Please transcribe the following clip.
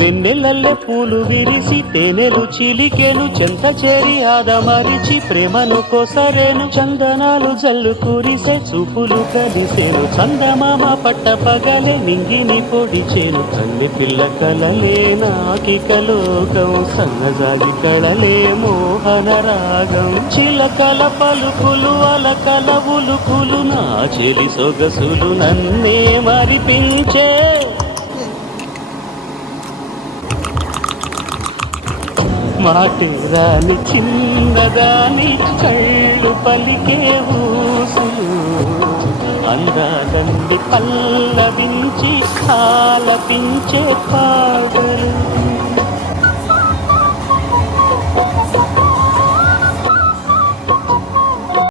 వెన్నెలల్లె పూలు విరిసి తేనెలు చిలికెను చెంత చేరి ఆదమరిచి ప్రేమను కొసరేను చందనాలు జల్లు కురిసే చూపులు కలిసేను చందమామ పట్ట పగలే నింగిని పొడిచేను కన్ను పిల్ల కలలే నాకిక లోకం సన్నజాగి కళలే మోహన రాగం చిలకల పలుకులు అలకల ఉలుకులు నా చెలి సొగసులు నన్నే మరిపించే మాటే రాని చిన్నదాని కళ్ళు పలికే ఊసులు అందాలంది పల్లవించి ఆలపించే పాటలు